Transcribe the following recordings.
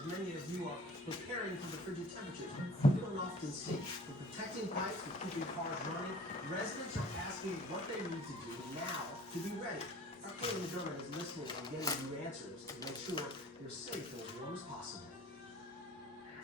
as many of you are preparing for the frigid temperatures we don't often see. For protecting pipes, for keeping cars running, residents are asking what they need to do now to be ready. Our Caitlin Dermott is listening and getting you answers to make sure you're safe and as warm as possible.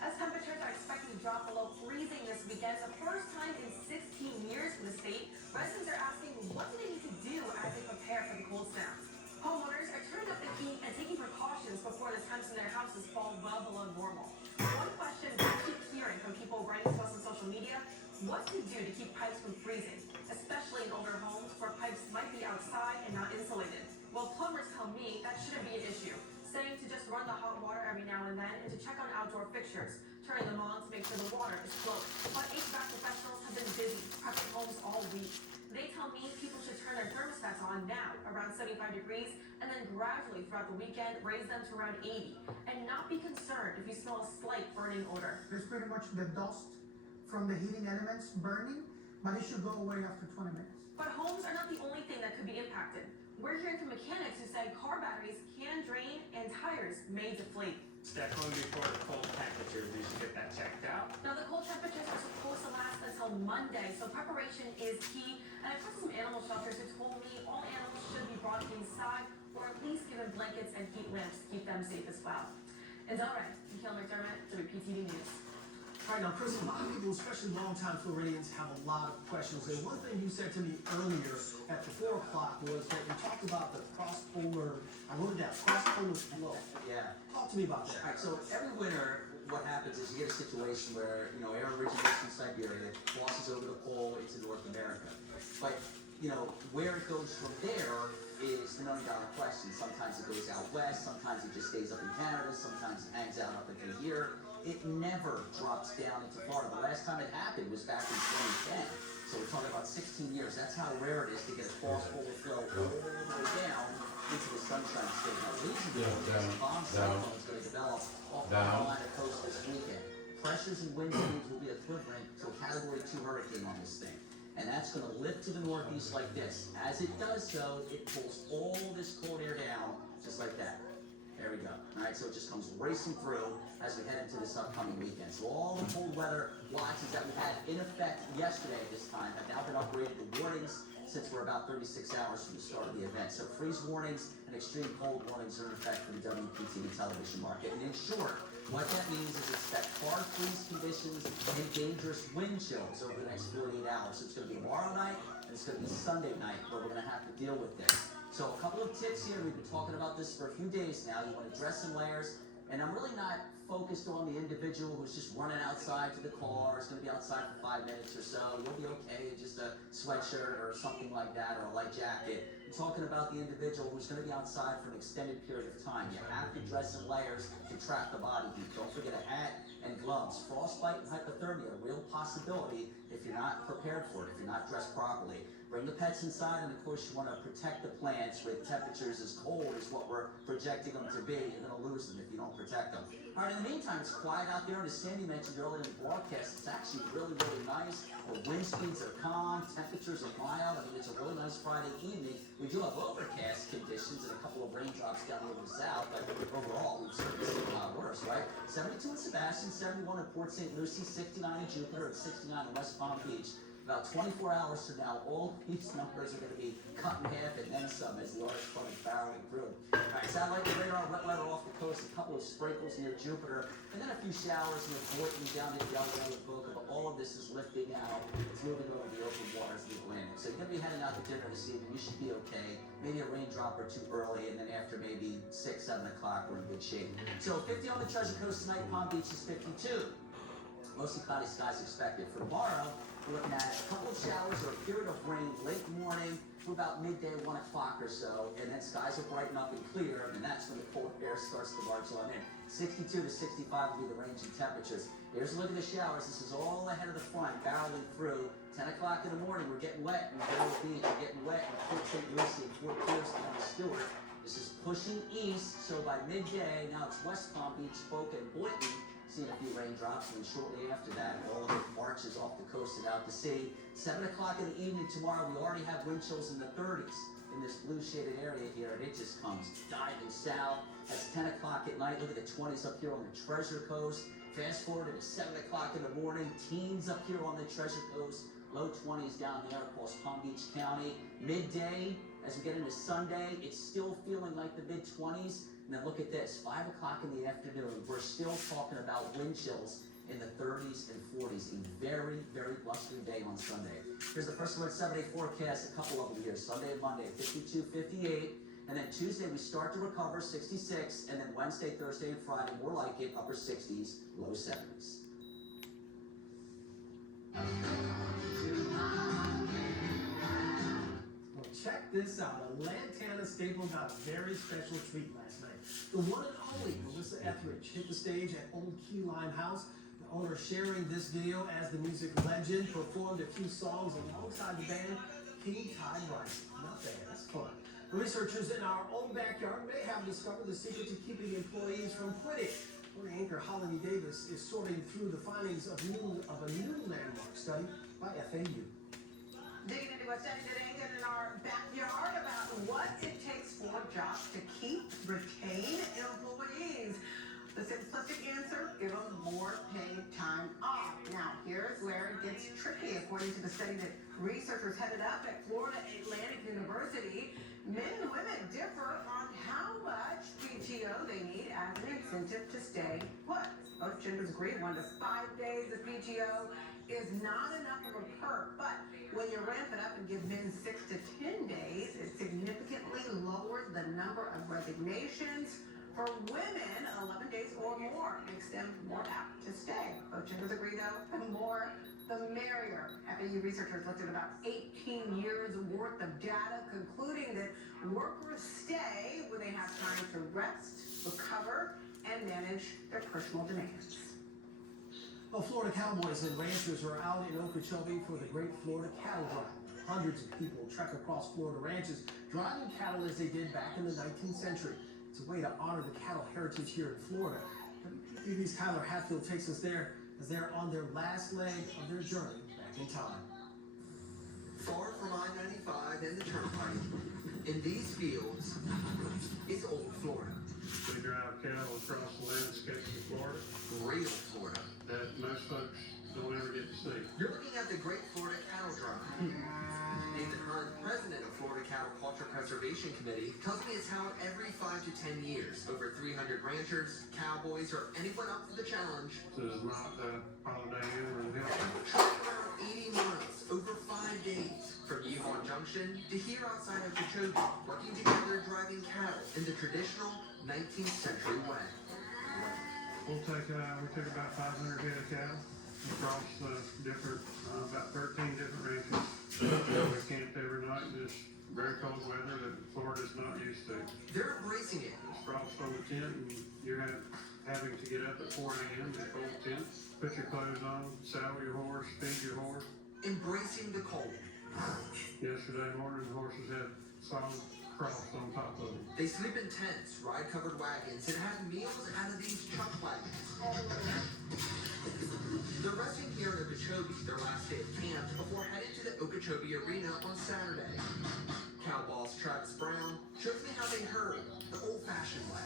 As temperatures are expected to drop below freezing this weekend, the first time in 16 years for the state, residents are asking what do they need to do as they prepare for the cold snap. Homeowners are turning up the heat and taking precautions before the temps in their houses fall well below normal. One question we keep hearing from people writing to us on social media: what to do to keep pipes from freezing, especially in older homes where pipes might be outside and not insulated. Well, plumbers tell me that shouldn't be an issue, saying to just run the hot water every now and then and to check on outdoor fixtures, turning them on to make sure the water is close. But HVAC professionals have been busy prepping homes all week. They tell me people should turn their thermostats on now, around 75 degrees, and then gradually throughout the weekend raise them to around 80, and not be concerned if you smell a slight burning odor. There's pretty much the dust from the heating elements burning, but it should go away after 20 minutes. But homes are not the only thing that could be impacted. We're hearing from mechanics who say car batteries can drain and tires may deflate. Definitely before the cold temperatures, we should get that checked out. Now, the cold temperatures are supposed to last until Monday, so preparation is key. And I've talked to some animal shelters who told me all animals should be brought inside or at least given blankets and heat lamps to keep them safe as well. And all right, I'm Caitlin McDermott, WPTV News. All right, now, Chris, a lot of people, especially longtime Floridians, have a lot of questions. And one thing you said to me earlier at the 4 o'clock was that you talked about the cross-polar, I wrote it down, cross-polar flow. Yeah. Talk to me about that. All right, so every winter, what happens is you get a situation where, air originates from Siberia, crosses over the pole into North America. But, where it goes from there is the million-dollar question. Sometimes it goes out west, sometimes it just stays up in Canada, sometimes it hangs out up into here. It never drops down into Florida. The last time it happened was back in 2010. So we're talking about 16 years. That's how rare it is to get a cross-polar flow all the way down into the Sunshine State. Now, the reason is a bomb cyclone is going to develop off the Carolina coast this weekend. Pressures and wind speeds will be equivalent to a Category 2 hurricane on this thing. And that's going to lift to the northeast like this. As it does so, it pulls all this cold air down just like that. There we go. All right, so it just comes racing through as we head into this upcoming weekend. So all the cold weather watches that we had in effect yesterday at this time have now been upgraded to warnings since we're about 36 hours from the start of the event. So freeze warnings and extreme cold warnings are in effect for the WPTV television market. And in short, what that means is expect car freeze conditions and dangerous wind chills over the next 48 hours. So it's going to be tomorrow night and it's going to be Sunday night where we're going to have to deal with this. So a couple of tips here. We've been talking about this for a few days now. You want to dress in layers. And I'm really not focused on the individual who's just running outside to the car. Is going to be outside for 5 minutes or so. You'll be okay. Just a sweatshirt or something like that, or a light jacket. I'm talking about the individual who's going to be outside for an extended period of time. You have to dress in layers to trap the body heat. Don't forget a hat and gloves. Frostbite and hypothermia, a real possibility if you're not prepared for it, if you're not dressed properly. Bring the pets inside, and of course you want to protect the plants with temperatures as cold as what we're projecting them to be. You're going to lose them if you don't protect them. All right, in the meantime, it's quiet out there, and as Sandy mentioned earlier in the broadcast, it's actually really, really nice. The wind speeds are calm, temperatures are mild. I mean, it's a really nice Friday evening. We do have overcast conditions and a couple of raindrops down here in the south, but overall, we've certainly seen a lot worse, right? 72 in Sebastian, 71 in Port Saint Lucie, 69 in Jupiter, and 69 in West Palm Beach. About 24 hours from now, all these numbers are going to be cut in half and then some as the artist started barreling through. All right, satellite radar, wet weather off the coast, a couple of sprinkles near Jupiter, and then a few showers near Boynton down to the Delaware Boca. But all of this is lifting now. It's moving over the open waters of the Atlantic. So you're going to be heading out to dinner this evening. You should be okay. Maybe a raindrop or two early, and then after maybe 6, 7 o'clock, we're in good shape. So 50 on the Treasure Coast tonight. Palm Beach is 52. Mostly cloudy skies expected. For tomorrow, we're looking at a couple of showers or a period of rain late morning to about midday, 1 o'clock or so, and then skies will brighten up and clear, and that's when the cold air starts to march on in. 62 to 65 will be the range in temperatures. Here's a look at the showers. This is all ahead of the front, barreling through. 10 o'clock in the morning, we're getting wet in Vero Beach, we're getting wet in Port Saint Lucie and Fort Pierce and Stewart. This is pushing east, so by midday, now it's West Palm Beach, Boca, and Boynton. Seeing a few raindrops, and then shortly after that, all of it marches off the coast and out to sea. 7 o'clock in the evening tomorrow, we already have wind chills in the 30s. in this blue shaded area here, and it just comes diving south. That's 10 o'clock at night. Look at the 20s up here on the Treasure Coast. Fast forward to 7 o'clock in the morning. Teens up here on the Treasure Coast. Low 20s down there across Palm Beach County. Midday, as we get into Sunday, it's still feeling like the mid-20s. And then look at this, 5 o'clock in the afternoon, we're still talking about wind chills in the 30s and 40s. A very, very blustery day on Sunday. Here's the first alert 7-day forecast, a couple of them here. Sunday and Monday, 52, 58. And then Tuesday, we start to recover, 66. And then Wednesday, Thursday, and Friday, more like it, upper 60s, low 70s. Well, check this out. A Lantana staple got a very special treat last night. The one and only Melissa Etheridge hit the stage at Old Key Lime House. The owner sharing this video as the music legend performed a few songs alongside the band King Tide Rising. Not bad, that's fun. The researchers in our own backyard may have discovered the secret to keeping employees from quitting. Morning anchor Holly Davis is sorting through the findings of a new landmark study by FAU. Digging into a study today in our backyard about what it takes for jobs to keep, retain employees. The simplistic answer, give them more paid time off. Now, here's where it gets tricky. According to the study that researchers headed up at Florida Atlantic University, men and women differ on how much PTO they need as an incentive to stay put. Both genders agree 1 to 5 days of PTO is not enough of a perk, but when you ramp it up and give men 6 to 10 days, it significantly lowers the number of resignations. For women, 11 days or more makes them more apt to stay. Both genders agree, though, the more the merrier. FAU researchers looked at about 18 years worth of data, concluding that workers stay when they have time to rest, recover, and manage their personal demands. Well, Florida cowboys and ranchers are out in Okeechobee for the Great Florida Cattle Drive. Hundreds of people trek across Florida ranches, driving cattle as they did back in the 19th century. It's a way to honor the cattle heritage here in Florida. WPTV's Tyler Hatfield takes us there as they're on their last leg of their journey back in time. Far from I-95 and the Turnpike, in these fields, is old Florida. We drive cattle across the landscape of Florida Real Florida. that most folks don't ever get to see. You're looking at the Great Florida Cattle Drive. Named the current president of Florida Cattle Culture Preservation Committee tells me it's held every 5 to 10 years. Over 300 ranchers, cowboys, or anyone up for the challenge. This is not a holiday inn or an help. Travel around 80 miles over 5 days. From Yukon Junction to here outside of Okeechobee, working together driving cattle in the traditional 19th century way. We took about 500 head of cattle across about 13 different ranches. We camped every night in this very cold weather that Florida's not used to. They're embracing it. It's frost on the tent and you're having to get up at 4 a.m. to cold tent, put your clothes on, saddle your horse, feed your horse. Embracing the cold. Yesterday morning, the horses had solid frost on top of them. They sleep in tents, ride covered wagons, and have meals out of these chuck wagons. They're resting here in Okeechobee, their last day of camp, before heading to the Okeechobee Arena on Saturday. Cow boss Travis Brown shows me how they herd the old-fashioned way.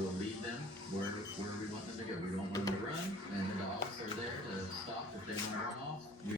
We'll lead them where we want them to go. We don't want them to run, and the dogs are there to stop if they want to run off.